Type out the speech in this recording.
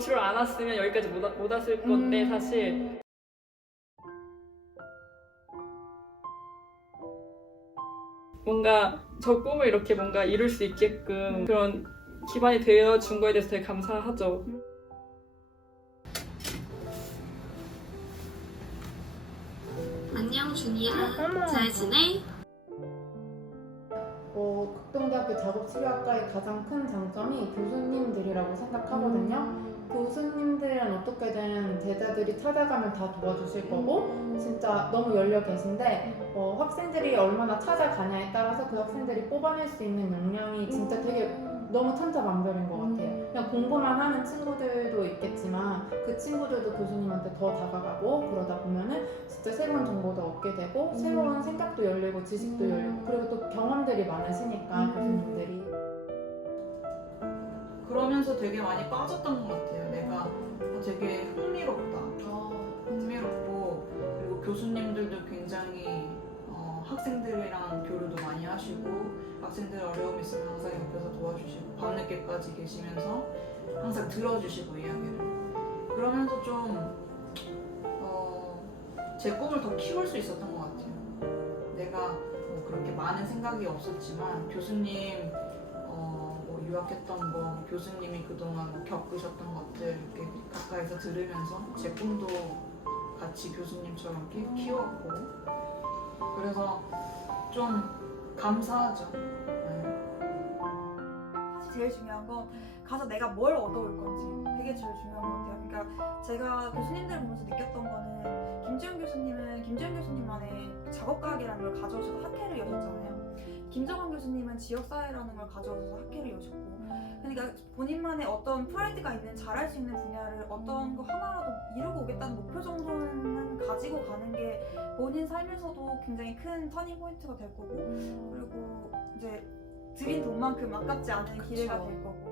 줄 알았으면 여기까지 못, 와- 못 왔을 건데 음. 사실 뭔가 저 꿈을 이렇게 뭔가 이룰 수 있게끔 그런 기반이 되어 준 거에 대해서 되게 감사하죠. 안녕 준이야 잘 지내? 어, 극동대학교 작업치료학과의 가장 큰 장점이 교수님들이라고 생각하거든요. 교수님들은 어떻게든 제자들이 찾아가면 다 도와주실 거고 진짜 너무 열려 계신데 어, 학생들이 얼마나 찾아가냐에 따라서 그 학생들이 뽑아낼 수 있는 역량이 진짜 되게 너무 천차만별인 것 같아요. 그냥 공부만 하는 친구들도 있겠지만 그 친구들도 교수님한테 더 다가가고 그러다 보면은 진짜 새로운 정보도 얻게 되고 새로운 생각도 열리고 지식도 열리고 그리고 또 경험들이 많으시니까 교수님들이 그러면서 되게 많이 빠졌던 것 같아요. 내가 어, 되게 흥미롭다. 흥미롭고 그리고 교수님들도 굉장히 어, 학생들이랑 교류도 많이 하시고 학생들 어려움 있으면 항상 옆에서 도와주시고 밤늦게까지 계시면서 항상 들어주시고 이야기를 그러면서 좀 어, 제 꿈을 더 키울 수 있었던 것 같아요. 내가 뭐 그렇게 많은 생각이 없었지만 교수님 어, 뭐 유학했던 거 교수님이 그동안 뭐 겪으셨던 것들 이렇게 가까이서 들으면서 제 꿈도 같이 교수님처럼 키, 키웠고 그래서 좀 감사하죠. 네. 제일 중요한 건 가서 내가 뭘 얻어올 건지 그게 제일 중요한 것 같아요. 그러니까 제가 교수님들 보면서 느꼈던 거는 김지현 교수님은 김지현 교수님만의 작업과학이라는 걸 학회를 여셨잖아요. 김정환 교수님은 지역사회라는 걸 가져오셔서 학회를 여셨고 그러니까 본인만의 어떤 프라이드가 있는 잘할 수 있는 분야를 어떤 거 하나라도 이루고 오겠다는 목표 정도는 가지고 가는 게 본인 삶에서도 굉장히 큰 터닝 포인트가 될 거고 그리고 이제 들인 돈만큼 아깝지 않은 기회가 될 거고